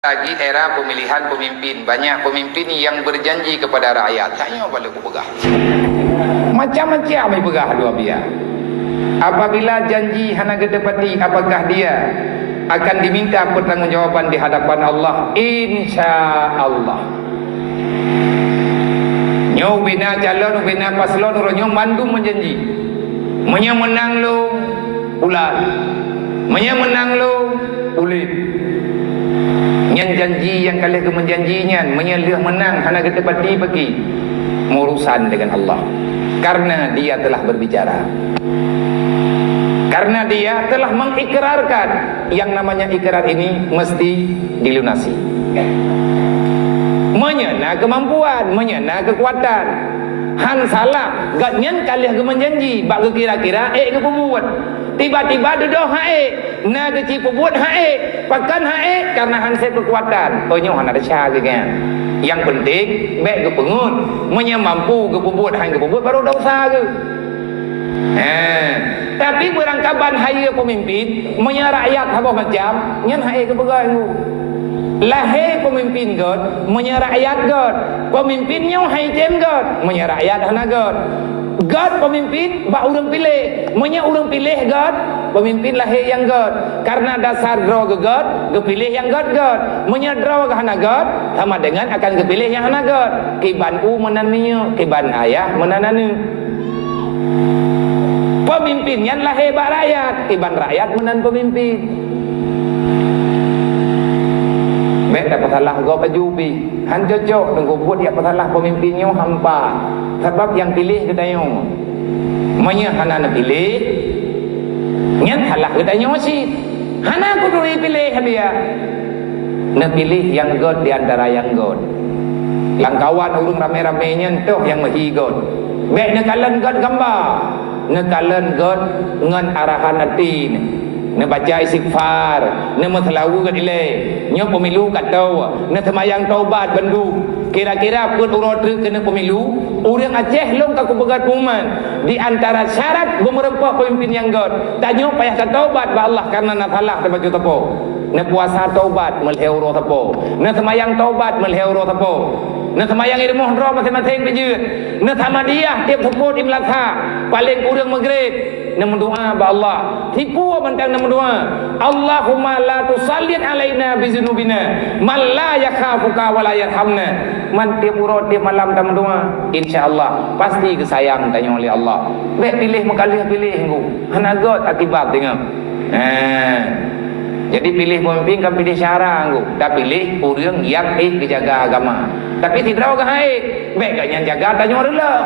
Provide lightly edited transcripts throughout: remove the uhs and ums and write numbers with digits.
Lagi era pemilihan pemimpin, banyak pemimpin yang berjanji kepada rakyat. Tanya apa aku pegah? Macam-macam yang pegah dua pihak. Apabila janji hana gedepati, apakah dia akan diminta pertanggungjawaban di hadapan Allah? Insya Allah. Nyo bina calon, bina paslon, nyo mandu menjanji. Menya menang lo ulat, menya menang lo ulit. Yang janji yang kalian kemenjanjinya menyelih menang hana ketepati bagi urusan dengan Allah, karena dia telah berbicara, karena dia telah mengikrarkan. Yang namanya ikrar ini mesti dilunasi. Menyena kemampuan, menyena kekuatan. Han salah gak nyen kalian kemenjanji bak kira-kira ke pembuat tiba-tiba duduk na keci pembuat pakan karena han saya kekuatan nyo han ada syah kan. Yang penting baik ke pengun menya mampu ke pembuat han ke pembuat baru dah usaha ke. Tapi berangkaban haya pemimpin menya rakyat haba macam nyen ke pegang lahir pemimpin God menya rakyat God, pemimpinnya hai tem God menya rakyat hana God. God pemimpin bak urang pilih, menya urang pilih God, pemimpin lahir yang God. Karena dasar draw ke God, kepilih yang God. Menya draw ke hana God, sama dengan akan kepilih yang hana God. Kiban u menanminya, kiban ayah menananu. Pemimpinnya lahir bak rakyat, kiban rakyat menan pemimpin. Baik dapat salah kau pajubi, han cocok dengan buat dia salah pemimpinnya hampa. Sebab yang pilih ketayong, menya hana nak pilih, nyan salah ketayong sih. Hana aku dulu pilih dia, nak pilih yang God di antara yang God. Langkawan urung rame-ramenya tu yang mahi God. Baik nak kalian God gambar, nak kalian God ngan arahan hati. Nak baca istighfar, nak meselawu kat ile, nyo pemilu kat tau, nak semayang taubat bandu. Kira-kira pun urut kena pemilu, orang Aceh long kaku begat uman. Di antara syarat bermerempah pemimpin yang God. Tanya payah kat taubat ba Allah karena nak salah tepat tepo. Nak puasa taubat melhe uro tepo. Nak semayang taubat melhe uro tepo. Nak semayang ilmu roh masing-masing bejut. Nak sama dia tiap sebut imlatha paling kurang maghrib. Nak mendoa ba Allah. Tipu bantang nak mendoa. Allahumma la tusallit alaina bizunubina man la yakhafuka wa la yarhamna. Man tiap urut tiap malam tak mendoa, insya-Allah pasti kesayang tanya oleh Allah. Baik pilih mengalih pilih engkau. Hana God akibat tengok. Jadi pilih pemimpin kan pilih syara engkau. Tak pilih orang yang dijaga agama. Tapi tidak ke baik kan yang jaga tanya orang lah.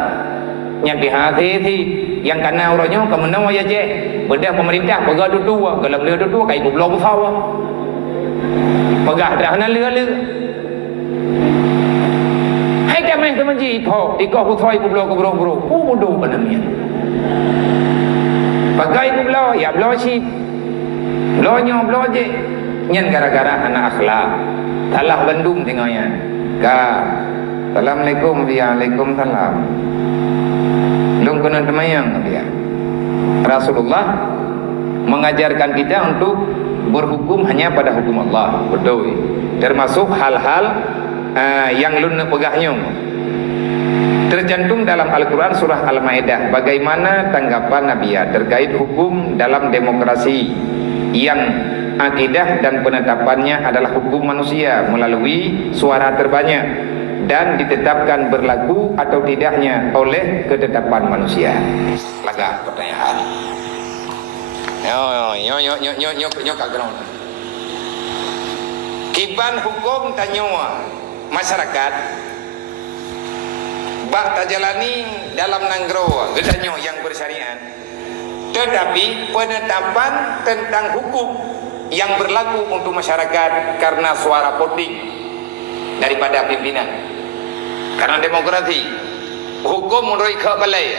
Yang di hati thi yang kena orangnya kemenang aja je. Benda pemerintah pegah dua, kalau leu dua kai goblok besar. Pegah dah hana leu. Hai jamai temanji thok di kau thoi goblok bro. Bodoh panamnya. Pakai goblok ya blok si. Blok je. Nyen gara-gara anak akhlak. Salah bandum tengoknya. Ka. Assalamualaikum waalaikumsalam. Belum kena temayang dia. Rasulullah mengajarkan kita untuk berhukum hanya pada hukum Allah. Betul. Termasuk hal-hal yang lun pegahnya. Tercantum dalam Al-Quran surah Al-Maidah. Bagaimana tanggapan Nabi terkait hukum dalam demokrasi yang akidah dan penetapannya adalah hukum manusia melalui suara terbanyak dan ditetapkan berlaku atau tidaknya oleh ketetapan manusia. Laga pertanyaan. Yo kagron. Kiban hukum tanya masyarakat bak tajalani dalam nanggro gedanyo yang bersyariat. Tetapi penetapan tentang hukum yang berlaku untuk masyarakat karena suara voting daripada pimpinan. Karena demokrasi hukum menurut ikut balai.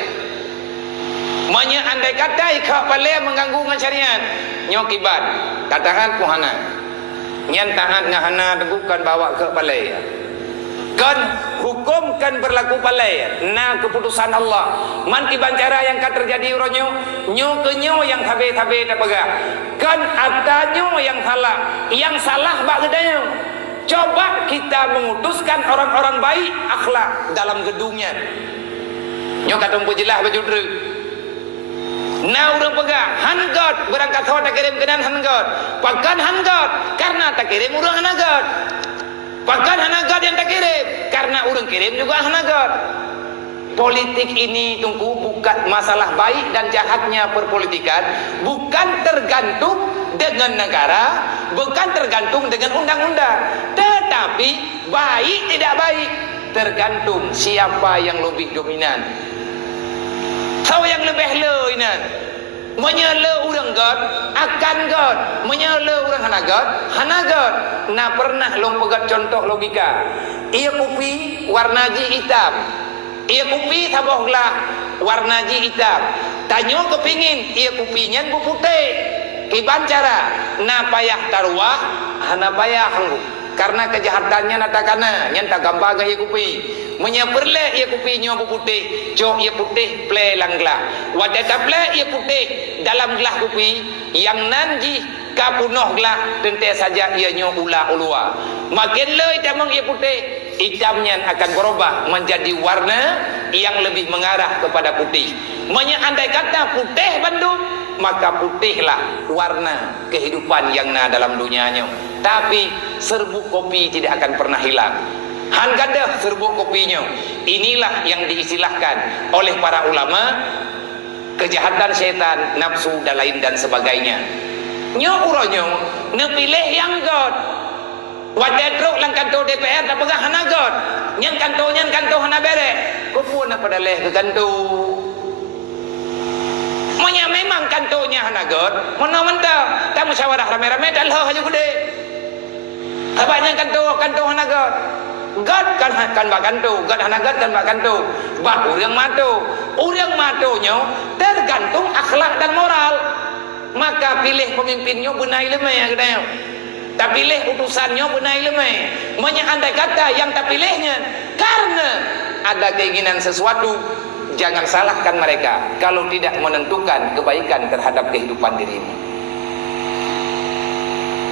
Manya andai kata ikut balai mengganggu dengan syariat, nyokiban katakan puhana nyan tahan ngahana tegukan bawa ke balai. Kan hukum kan berlaku balai na keputusan Allah. Man kiban cara yang kan terjadi uronyo nyo ke nyo yang tabe-tabe tak pegah. Kan atanyo yang salah bak gedanyo. Coba kita mengutuskan orang-orang baik akhlak dalam gedungnya. Nyo kata jelas baju dru. Nah urang pegang hangot berangkat hawa tak kirim kenan hangot. Pakan hangot karena tak kirim urang hanagot. Pakan hanagot yang tak kirim karena urang kirim juga hanagot. Politik ini tunggu bukan masalah baik dan jahatnya perpolitikan, bukan tergantung dengan negara, bukan tergantung dengan undang-undang, tetapi baik tidak baik tergantung siapa yang lebih dominan. Tahu yang lebih loinan, menyala orang god akan god, menyala orang hanagot. Nah pernah long pegat contoh logika. Ia kopi warna ji hitam. Ia kopi tabohlah warna ji hitam. Tanyo kepingin ia kopinya bu putih. Kiban cara na payah taruah hana payah hanggu. Karena kejahatannya natakana nyanta gambar ia kopi. Menyeberle ia kopi nyo bu putih. Cok ia putih ple langlah. Wadah kaple ia putih dalam gelah kopi yang nanji kapunoh gelah tente saja ia nyo ula-ulua. Makin le hitam ia putih, hitamnya akan berubah menjadi warna yang lebih mengarah kepada putih. Andai kata putih Bandung, maka putihlah warna kehidupan yang na dalam dunianya. Tapi serbuk kopi tidak akan pernah hilang. Han gadah serbuk kopinya. Inilah yang diistilahkan oleh para ulama kejahatan setan, nafsu dan lain dan sebagainya. Nyo uronyo nepilih yang god. Wadah truk lang kantor DPR tak pegang hanagot. Nyan kantor hana bere. Kupun apa daleh ke kantor. Monya memang kantornya hanagot. Mono mentah. Tak musyawarah rame-rame dan lah aja gede. Abahnya kantor hanagot. God kan bak kantor, God hanagot kan bak kantor. Bah urang matonyo tergantung akhlak dan moral. Maka pilih pemimpinnya benai lemai kedai. Tak pilih utusannya benai lemai. Andai kata yang tak pilihnya karena ada keinginan sesuatu, jangan salahkan mereka kalau tidak menentukan kebaikan terhadap kehidupan dirimu.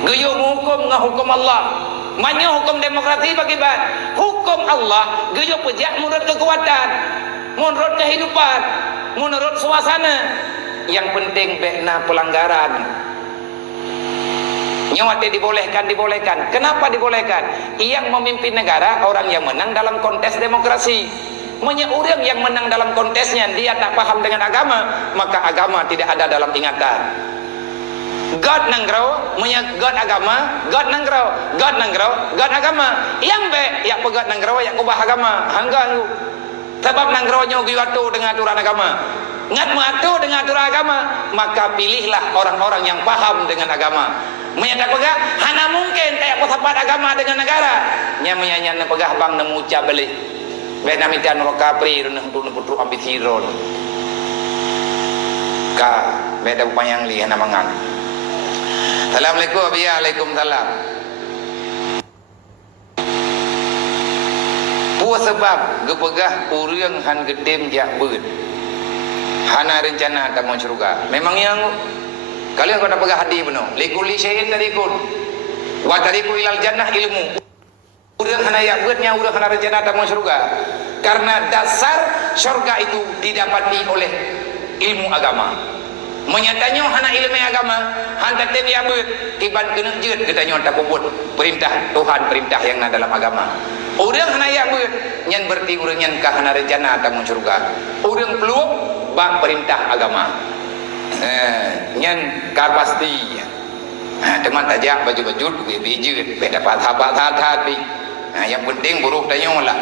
Guyuk hukum ngahukum Allah. Manya hukum demokrasi bagi hukum Allah guyuk pejak menurut kekuatan, menurut kehidupan, menurut suasana. Yang penting bekna pelanggaran. Nyawate dibolehkan. Kenapa dibolehkan? Yang memimpin negara orang yang menang dalam kontes demokrasi. Orang yang menang dalam kontesnya dia tak paham dengan agama, maka agama tidak ada dalam ingatan. God nanggro, God agama, God agama. Yang yang pegat nanggro, yang kubah agama. Hanggang sebab nanggronyo giwatu dengan aturan agama. Ngat mengatur dengan aturan agama, maka pilihlah orang-orang yang paham dengan agama. Menyatakan pegah, hana mungkin tak apa agama dengan negara. Nya menyanyana pegah bang nemu ucap beli. Benamitan rokapri renah putu ambisiron. Ka beda upayang li hana mangan. Assalamualaikum Waalaikumsalam. Puas sebab gepegah urang han gedem jak beut. Hana rencana tak mau surga. Memang yang kalian kau nak pegang hadi benar. Likuli syai'in tarikun. Wa tariku ilal jannah ilmu. Urang hana yak beutnya urang hana rencana tak mau surga. Karena dasar surga itu didapati oleh ilmu agama. Menyatanya hana ilmu agama, hana tem yak beut kiban kena jeut katanya tak kubut perintah Tuhan, perintah yang na dalam agama. Urang hana yak beut nyan berarti urang nyan ka hana rencana tak mau surga. Urang peluang bang perintah agama. Nyan ka pasti. Teman tajak baju-baju biji beda patah hati. Yang penting buruk tanya lah.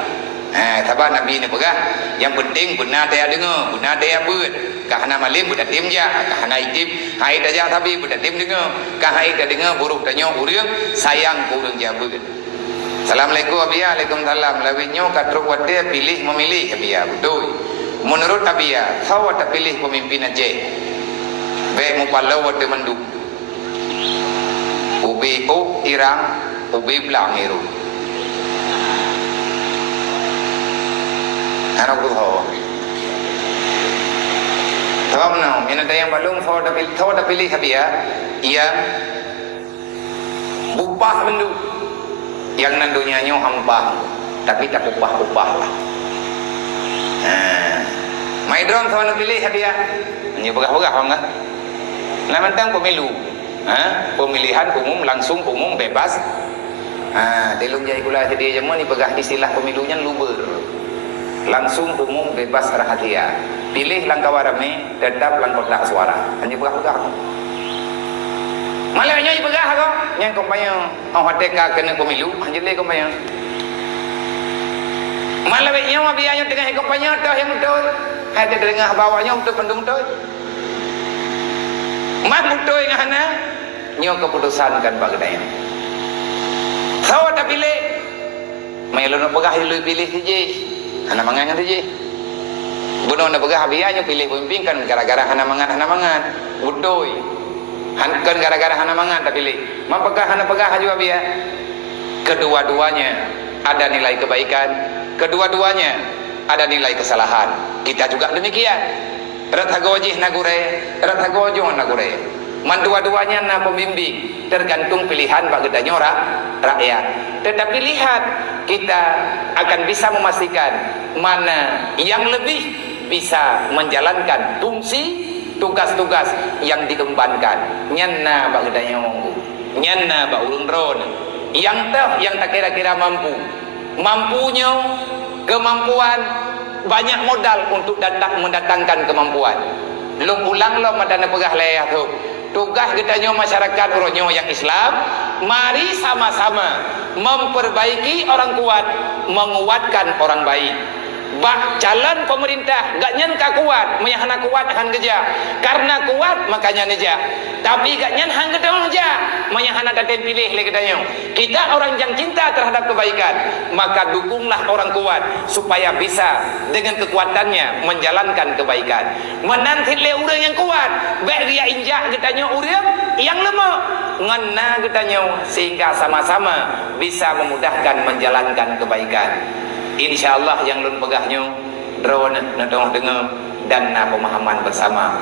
Sahabat Nabi ni pegah. Yang penting benar dia dengar, benar dia beut. Kahana malim budak tim ja, kahana itip, hai tajak tapi budak tim dengar. Kahai dah dengar buruk tanya urang sayang urang ja beut. Assalamualaikum Waalaikumsalam. Lawinyo katruk wate pilih memilih biya betul. Menurut Abia, sawa tak pilih pemimpin aja. Baik mupalau wate menduk. Ubi irang, ubi belang iru. Anak tu tahu. Tahu mana? Yang ada yang balung sawa tak pilih Abia. Ia bupah menduk. yang nan dunianya hampa tapi tak upah-upah lah. Mai drone tuan pilih hadiah hanya begah-begah enggak nah mentang pemilu pemilihan umum langsung umum bebas telung jai gula jadi jamu ni pegah istilah pemilunya luber langsung umum bebas rahasia pilih langkah warame tetap langkah tak suara hanya begah-begah malahnya begah kau yang kompanya teka kena pemilu hanya le kompanya malah baiknya mah biaya tengah kompanya dah yang betul ada dengar bawahnya untuk pendung betul mah betul ngahana nyo keputusan kan bagdaya kau tak pilih mai lu pegah lu pilih je hana mangan je bunuh na pegah biaya pilih pemimpin kan gara-gara hana mangan betul kan gara-gara hana mangan tak pilih mah pegah juga biaya kedua-duanya ada nilai kebaikan kedua-duanya ada nilai kesalahan kita juga demikian rathagojih nagure rathagojo nagure man dua-duanya na pembimbing tergantung pilihan bagedanya rakyat tetapi lihat kita akan bisa memastikan mana yang lebih bisa menjalankan fungsi tugas-tugas yang diembankan nyanna bagedanya nyanna baulun ron yang tak kira-kira mampunya kemampuan banyak modal untuk mendatangkan kemampuan belum ulang lo madana pegah layah tu tugas getanya masyarakat uronyo yang Islam mari sama-sama memperbaiki orang kuat menguatkan orang baik bak jalan pemerintah gak nyen ka kuat menyahana kuat han geja karena kuat makanya neja tapi gak nyen hang gedang neja menyahana daten pilih le gedanyo kita orang yang cinta terhadap kebaikan maka dukunglah orang kuat supaya bisa dengan kekuatannya menjalankan kebaikan menanti le urang yang kuat baik dia injak gedanyo urang yang lemah ngena gedanyo sehingga sama-sama bisa memudahkan menjalankan kebaikan. InsyaAllah yang lun pegahnya drone nadong dengar dan na pemahaman bersama.